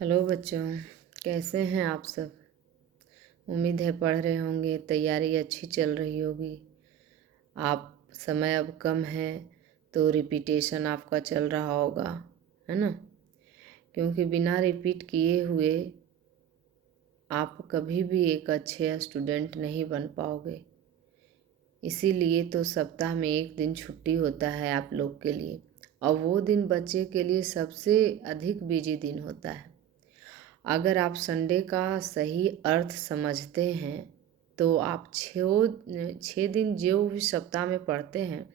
Hello बच्चों, कैसे हैं आप सब। उम्मीद है पढ़ रहे होंगे, तैयारी अच्छी चल रही होगी। आप समय अब कम है तो रिपीटेशन आपका चल रहा होगा, है ना। क्योंकि बिना रिपीट किए हुए आप कभी भी एक अच्छे स्टूडेंट नहीं बन पाओगे। इसीलिए तो सप्ताह में एक दिन छुट्टी होता है आप लोग के लिए, और वो दिन बच्चे के लिए सबसे अधिक बिजी दिन होता है। अगर आप संडे का सही अर्थ समझते हैं तो आप छः दिन जो भी सप्ताह में पढ़ते हैं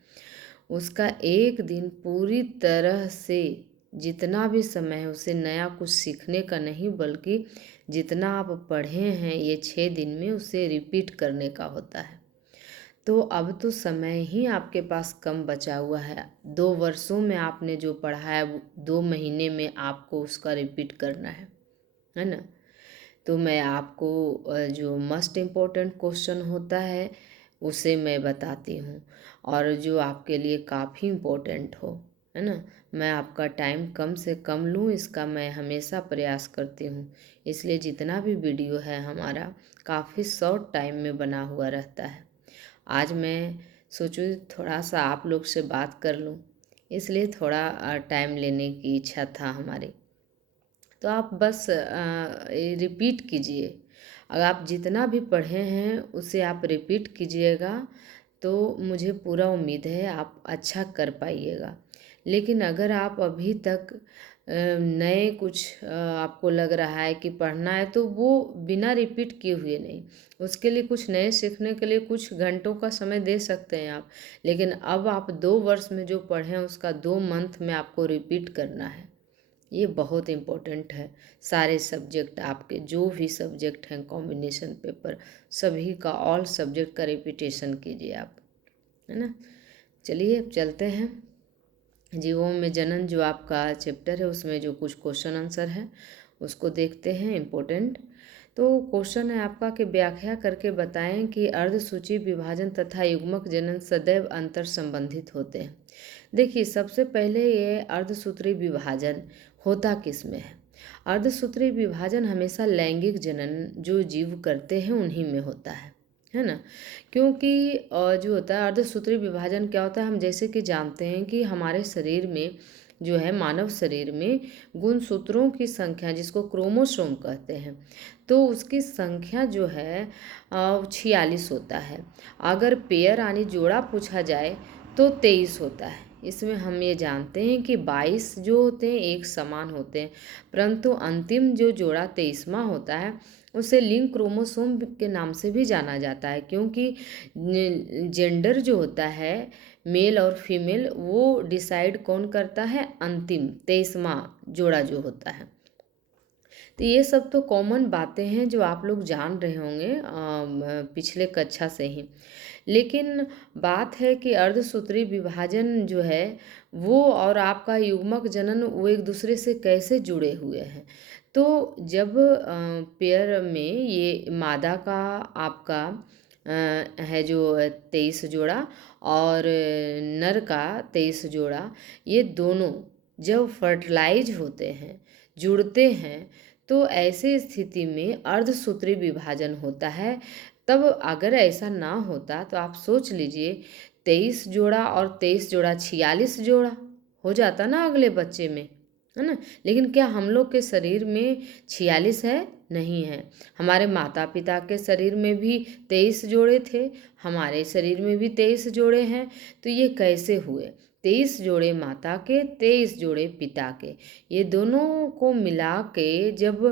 उसका एक दिन पूरी तरह से, जितना भी समय है उसे नया कुछ सीखने का नहीं, बल्कि जितना आप पढ़े हैं ये 6 दिन में उसे रिपीट करने का होता है। तो अब तो समय ही आपके पास कम बचा हुआ है। 2 वर्षों में आपने जो पढ़ा है 2 महीने में आपको उसका रिपीट करना है ना। तो मैं आपको जो मस्ट इम्पोर्टेंट क्वेश्चन होता है उसे मैं बताती हूँ, और जो आपके लिए काफ़ी इम्पोर्टेंट हो, है ना। मैं आपका टाइम कम से कम लूँ, इसका मैं हमेशा प्रयास करती हूँ। इसलिए जितना भी वीडियो है हमारा काफ़ी शॉर्ट टाइम में बना हुआ रहता है। आज मैं सोचूं थोड़ा सा आप लोग से बात कर लूँ, इसलिए थोड़ा टाइम लेने की इच्छा था हमारी। तो आप बस रिपीट कीजिए। अगर आप जितना भी पढ़े हैं उसे आप रिपीट कीजिएगा तो मुझे पूरा उम्मीद है आप अच्छा कर पाइएगा। लेकिन अगर आप अभी तक नए कुछ आपको लग रहा है कि पढ़ना है तो वो बिना रिपीट किए हुए नहीं, उसके लिए कुछ नए सीखने के लिए कुछ घंटों का समय दे सकते हैं आप। लेकिन अब आप 2 वर्ष में जो पढ़े हैं उसका 2 मंथ में आपको रिपीट करना है। ये बहुत इम्पोर्टेंट है। सारे सब्जेक्ट आपके जो भी सब्जेक्ट हैं कॉम्बिनेशन पेपर सभी का, ऑल सब्जेक्ट का रिपीटेशन कीजिए आप, है ना। चलिए अब चलते हैं। जीवों में जनन जो आपका चैप्टर है उसमें जो कुछ क्वेश्चन आंसर है उसको देखते हैं, इम्पोर्टेंट। तो क्वेश्चन है आपका कि व्याख्या करके बताएं कि अर्धसूची विभाजन तथा युग्मक जनन सदैव अंतर संबंधित होते हैं। देखिए, सबसे पहले ये अर्धसूत्री विभाजन होता किस में है। अर्धसूत्री विभाजन हमेशा लैंगिक जनन जो जीव करते हैं उन्हीं में होता है ना। क्योंकि जो होता है अर्धसूत्री विभाजन क्या होता है, हम जैसे कि जानते हैं कि हमारे शरीर में जो है, मानव शरीर में गुणसूत्रों की संख्या जिसको क्रोमोसोम कहते हैं, तो उसकी संख्या जो है 46 होता है। अगर पेयर यानी जोड़ा पूछा जाए तो 23 होता है। इसमें हम ये जानते हैं कि 22 जो होते हैं एक समान होते हैं, परंतु अंतिम जो जोड़ा 23वां होता है उसे लिंग क्रोमोसोम के नाम से भी जाना जाता है। क्योंकि जेंडर जो होता है मेल और फीमेल वो डिसाइड कौन करता है, अंतिम 23वां जोड़ा जो होता है। तो ये सब तो कॉमन बातें हैं जो आप लोग जान रहे होंगे पिछले कक्षा से ही। लेकिन बात है कि अर्धसूत्री विभाजन जो है वो और आपका युग्मक जनन वो एक दूसरे से कैसे जुड़े हुए हैं। तो जब पेयर में ये मादा का आपका है जो 23 जोड़ा, और नर का 23 जोड़ा, ये दोनों जब फर्टिलाइज होते हैं, जुड़ते हैं, तो ऐसे स्थिति में अर्धसूत्री विभाजन होता है। तब अगर ऐसा ना होता तो आप सोच लीजिए 23 जोड़ा और 23 जोड़ा 46 जोड़ा हो जाता ना अगले बच्चे में, है ना। लेकिन क्या हम लोग के शरीर में 46 है? नहीं है। हमारे माता पिता के शरीर में भी 23 जोड़े थे, हमारे शरीर में भी 23 जोड़े हैं। तो ये कैसे हुए? 23 जोड़े माता के, 23 जोड़े पिता के, ये दोनों को मिला के जब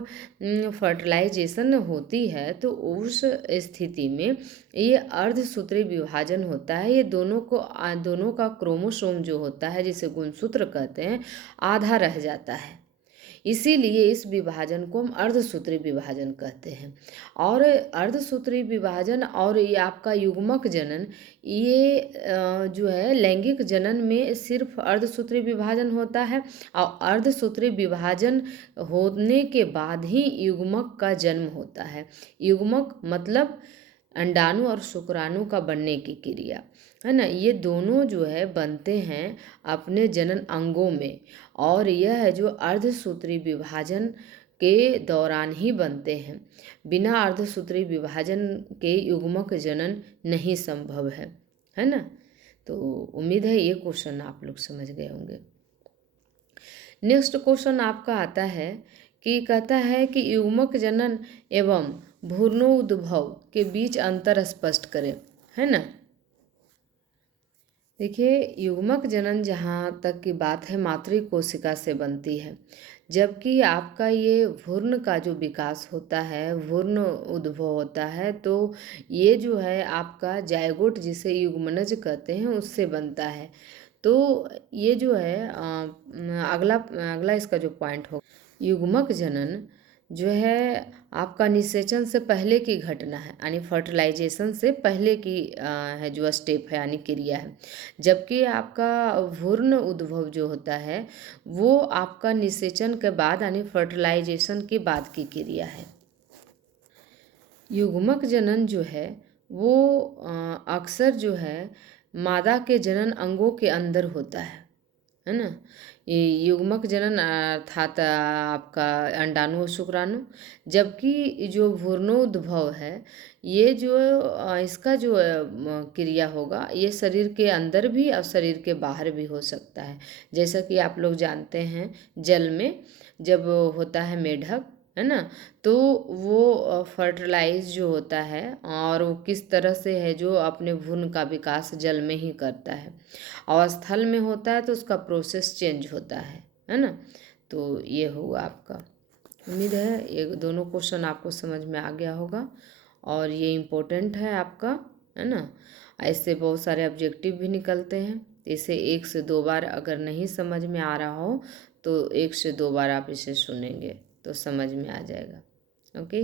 फर्टिलाइजेशन होती है तो उस स्थिति में ये अर्धसूत्री विभाजन होता है। ये दोनों का क्रोमोसोम जो होता है जिसे गुणसूत्र कहते हैं आधा रह जाता है। इसीलिए इस विभाजन को हम अर्धसूत्री विभाजन कहते हैं। और अर्धसूत्री विभाजन और ये आपका युग्मक जनन, ये जो है लैंगिक जनन में सिर्फ अर्धसूत्री विभाजन होता है, और अर्धसूत्री विभाजन होने के बाद ही युग्मक का जन्म होता है। युग्मक मतलब अंडाणु और शुक्राणु का बनने की क्रिया, है ना। ये दोनों जो है बनते हैं अपने जनन अंगों में, और यह है जो अर्धसूत्री विभाजन के दौरान ही बनते हैं। बिना अर्धसूत्री विभाजन के युग्मक जनन नहीं संभव है ना। तो उम्मीद है ये क्वेश्चन आप लोग समझ गए होंगे। नेक्स्ट क्वेश्चन आपका आता है कि कहता है कि युग्मक जनन एवं भ्रूणोद्भव के बीच अंतर स्पष्ट करें, है ना। देखिए, युग्मक जनन जहाँ तक की बात है मातृ कोशिका से बनती है, जबकि आपका ये भ्रूण का जो विकास होता है, भ्रूण उद्भव होता है, तो ये जो है आपका जायगोट जिसे युग्मनज कहते हैं उससे बनता है। तो ये जो है अगला अगला इसका जो पॉइंट हो, युग्मक जनन जो है आपका निषेचन से पहले की घटना है, यानी फर्टिलाइजेशन से पहले की है जो स्टेप है, यानी क्रिया है। जबकि आपका भ्रूण उद्भव जो होता है वो आपका निषेचन के बाद यानी फर्टिलाइजेशन के बाद की क्रिया है। युग्मक जनन जो है वो अक्सर जो है मादा के जनन अंगों के अंदर होता है ना। ये युग्मक जनन अर्थात आपका अंडाणु और शुक्राणु, जबकि जो भ्रूणोद्भव है ये जो इसका जो क्रिया होगा ये शरीर के अंदर भी और शरीर के बाहर भी हो सकता है। जैसा कि आप लोग जानते हैं जल में जब होता है मेढक, है ना, तो वो फर्टिलाइज जो होता है और वो किस तरह से है जो अपने भ्रूण का विकास जल में ही करता है, और स्थल में होता है तो उसका प्रोसेस चेंज होता है ना। तो ये हुआ आपका। उम्मीद है ये दोनों क्वेश्चन आपको समझ में आ गया होगा और ये इम्पोर्टेंट है आपका, है ना। ऐसे बहुत सारे ऑब्जेक्टिव भी निकलते हैं, इसे 1 से 2 बार अगर नहीं समझ में आ रहा हो तो 1 से 2 बार आप इसे सुनेंगे तो समझ में आ जाएगा। ओके।